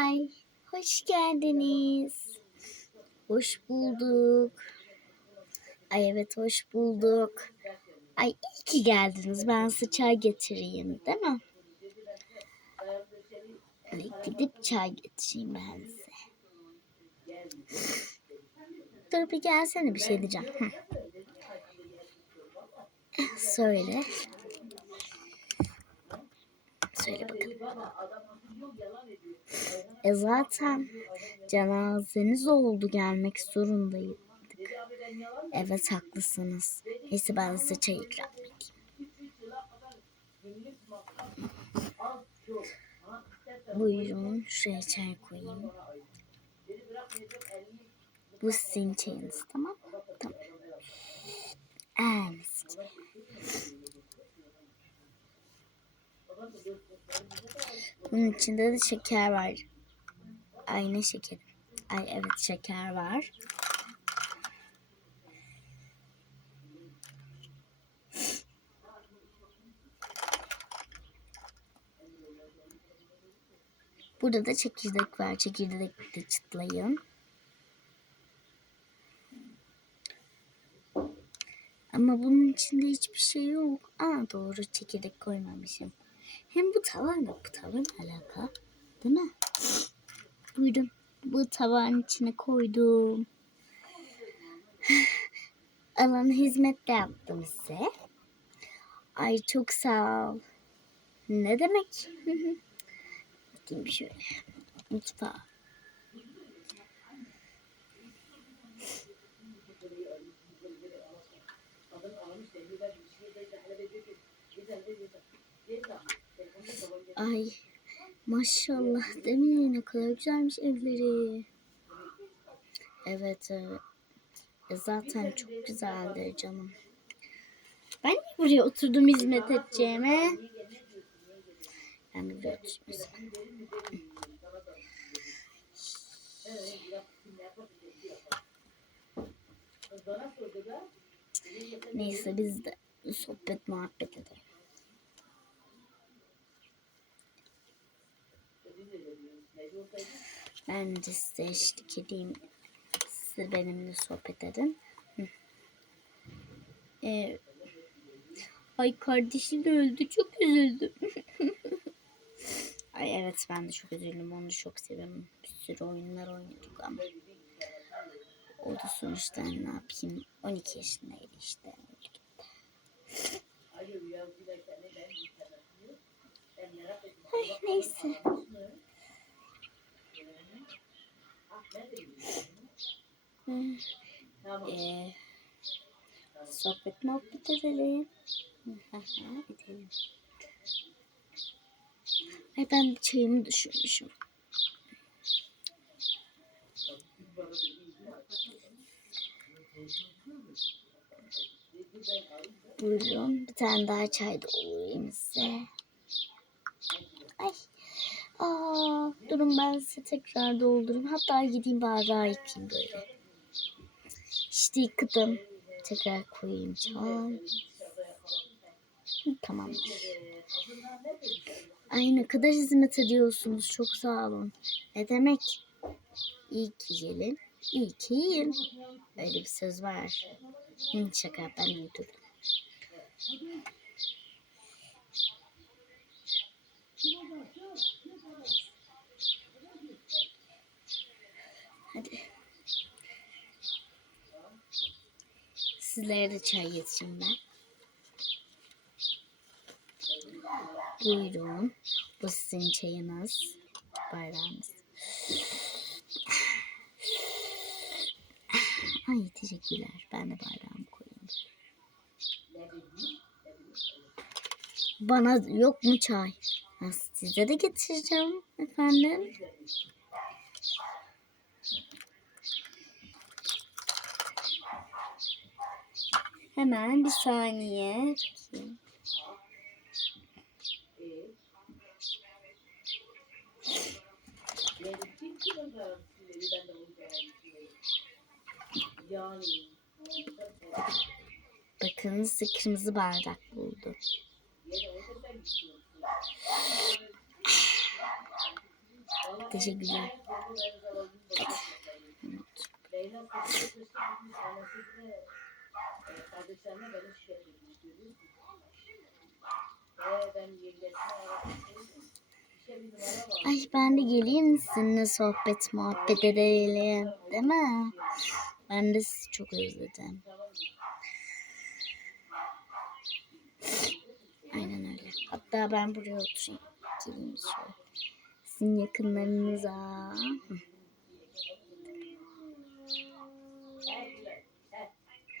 Ay, hoş geldiniz. Hoş bulduk. Ay evet hoş bulduk. Ay iyi ki geldiniz. Ben size çay getireyim değil mi? Ay, gidip çay getireyim ben size. Dur bir gelsene bir şey diyeceğim. Hı. Söyle. Söyle bakalım. E zaten cenazeniz oldu gelmek zorundaydık. Evet haklısınız. Neyse ben size çay ikram edeyim. Buyurun şuraya çay koyayım. Bu sizin çayınız tamam? Tamam. İyisi. Bunun içinde de şeker var. Ay ne şekeri? Ay evet şeker var. Burada da çekirdek var. Çekirdek de çıtlayın. Ama bunun içinde hiçbir şey yok. Aa doğru çekirdek koymamışım. Hem bu tavanla bu tavan alaka. Değil mi? Buyurun. Bu tavanın içine koydum. Alan hizmet de yaptım size. Ay çok sağ ol. Ne demek? Gideyim şöyle. Mutfağa. Ay maşallah mi? Ne kadar güzelmiş evleri. Evet evet. E, zaten çok güzeldir canım. Ben niye buraya oturdum hizmet edeceğime? Ben buraya oturmuşum. Neyse biz de sohbet muhabbet edelim. Ben de size eşlik edeyim. Siz benimle sohbet edin. Ee, ay kardeşim öldü. Çok üzüldüm. ay evet ben de çok üzüldüm. Onu çok seviyorum. Bir sürü oyunlar oynadık ama. O da sonuçta ne yapayım. 12 yaşındaydı işte. Ay, neyse. Ee, sohbet muhabbet edelim. Edelim. Ay ben çayımı düşürmüşüm. Buyurun bir tane daha çay doldurayım size. Ay. Aa, durun ben size tekrar doldurayım. Hatta gideyim bardağı yıkayayım böyle. İşte yıkadım. Tekrar koyayım çay. Tamamdır. Ay ne kadar hizmet ediyorsunuz. Çok sağ olun. Ne demek? İyi ki gelin. İyi ki yiyin. Öyle bir söz var. Hı, şaka ben uydurdum. Hadi. Sizlere de çay getireyim ben. Buyurun. Bu sizin çayınız. Bayrağınız. Ay teşekkürler. Ben de bayrağımı koyayım. Bana yok mu çay? Ha, size de getireceğim efendim. Hemen bir saniye. Bakın kırmızı bardak buldum. Teşekkürler. Ay ben de geleyim sizinle sohbet muhabbet edelim. Değil mi? Ben de sizi çok özledim. Aynen öyle. Hatta ben buraya oturayım. Geleyim şöyle. Sizin yakınlarınıza. Hı. Böyle oturdum. Hı. Böyle oturayım.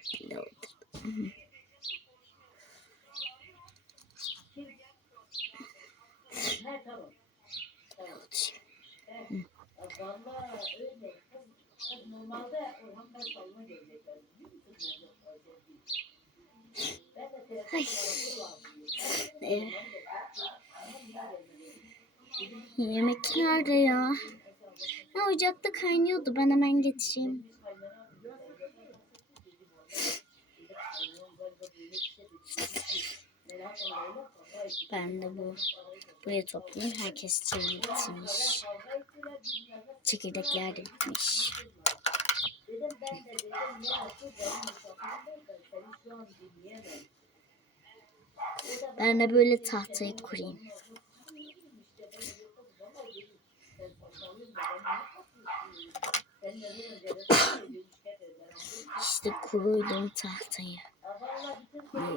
Ay. Ee, yemek nerede ya? Ha, ocakta kaynıyordu. Ben hemen getireyim. Ben de bu buraya toplayayım. Herkes çayını bitirmiş. Çekirdekler de bitmiş. Ben de böyle tahtayı kurayım. İşte kuruydum tahtayı.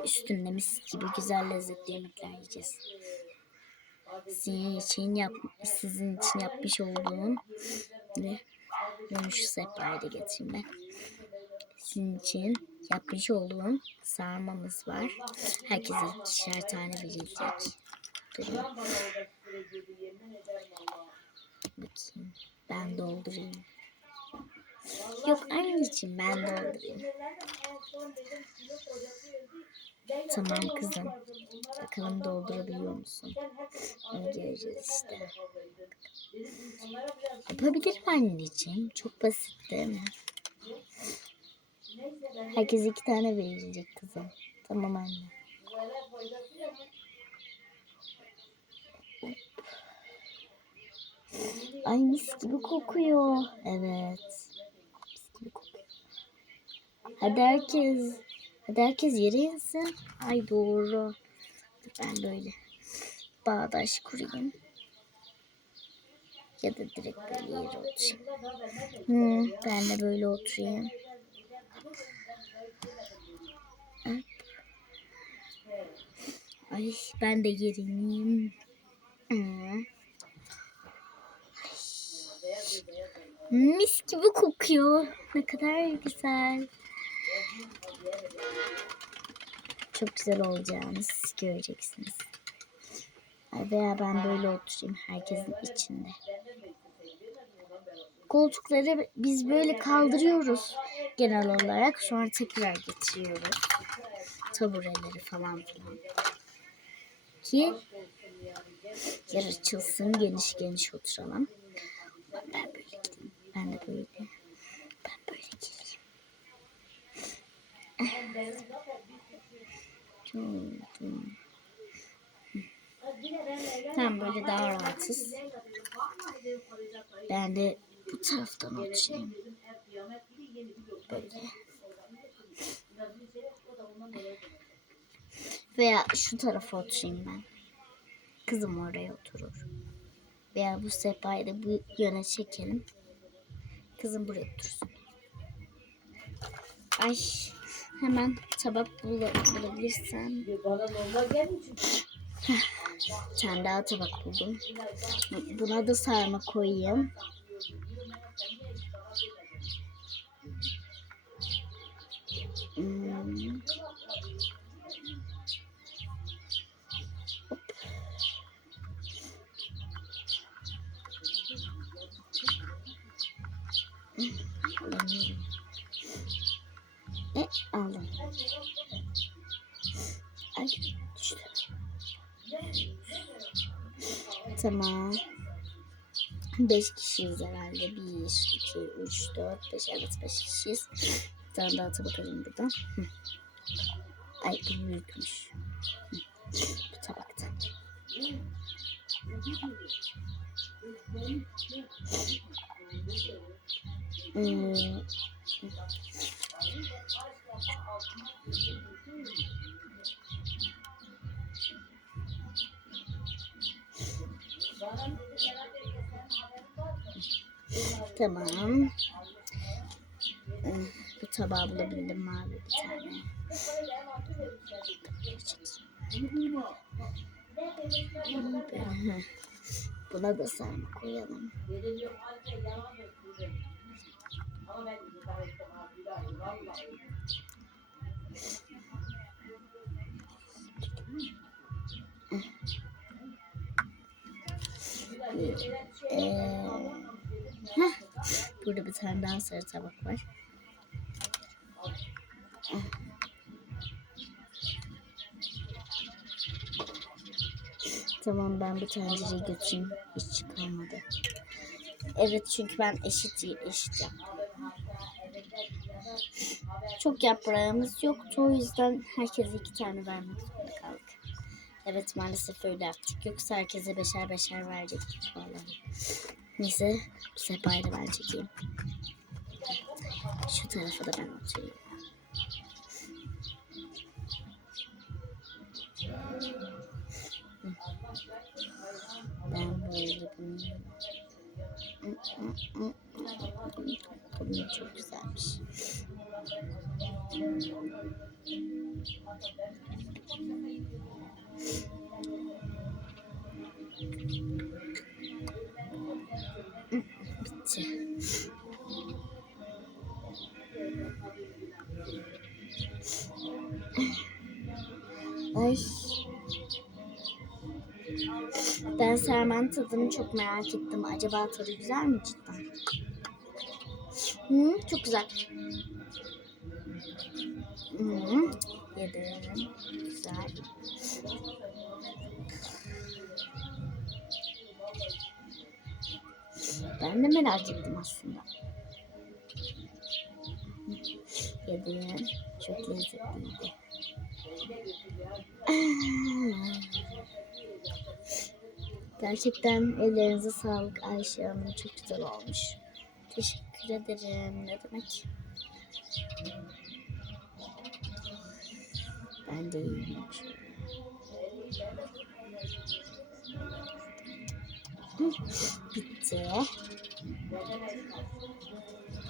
Üstünde mis gibi güzel lezzetli yemekler yiyeceğiz. Sizin için yap, sizin için yapmış olduğum ve dönüş sehpayı da getireyim ben. Sizin için yapmış olduğum sarmamız var. Herkese ikişer tane verilecek. Durun. Bakayım. Ben doldurayım. Yok anneciğim ben doldurayım. Tamam kızım. Bakalım doldurabiliyor musun? Onu göreceğiz işte. Yapabilirim anneciğim. Çok basit değil mi? Herkes iki tane verilecek kızım. Tamam anne. Ay mis gibi kokuyor. Evet. Hadi herkes. Hadi herkes yere insin. Ay doğru. Ben böyle bağdaş kurayım. Ya da direkt böyle yere oturayım. Hı, ben de böyle oturayım. Hop. Ay ben de gerileyim. Hı. Mis gibi kokuyor. Ne kadar güzel. Çok güzel olacağını siz göreceksiniz. Veya ben böyle oturayım herkesin içinde. Koltukları biz böyle kaldırıyoruz genel olarak. Sonra tekrar getiriyoruz. Tabureleri falan filan. Ki yer açılsın geniş geniş oturalım. Ben böyle gideyim. Ben de böyle. Ben böyle geleyim. Tamam böyle daha rahatız. Ben de bu taraftan oturayım. Böyle. Veya şu tarafa oturayım ben. Kızım oraya oturur. Veya bu sehpayı da bu yöne çekelim. Kızım buraya otursun. Ay hemen tabak bul- bulabilirsem. Bir daha tabak buldum. Buna da sarma koyayım. Hmm. Aldım. Ay düştü. Tamam. Beş kişiyiz herhalde. Bir, iki, üç, dört, beş. Evet beş kişiyiz. Bir tane daha tabak alayım buradan. Ay bu büyükmüş. Hı. Bu tabakta. Tamam. Bu tabağı bulabildim mavi bir tane. Buna da sarma koyalım. Ee, heh. Burada bir tane daha sarı tabak var. Tamam ben bir tencereyi götüreyim. Hiç çıkarmadı. Evet çünkü ben eşit eşit yaptım. Çok yaprağımız yoktu o yüzden herkese iki tane vermek zorunda kaldık. Evet maalesef öyle yaptık. Yoksa herkese beşer beşer verecektik vallahi. Neyse bu sehpayı da ben çekeyim. Şu tarafa da ben oturayım. Ben böyle bunu Bu çok güzelmiş. Ay. Ben sermen tadını çok merak ettim. Acaba tadı güzel mi cidden? Hı, çok güzel. Hı, yedim. Güzel. Ben de merak ettim aslında. Yedim. Çok lezzetliydi. Gerçekten ellerinize sağlık Ayşe Hanım. Çok güzel olmuş. Teşekkür ederim. Ne demek? Ben de iyiyim. Hı, Bitti.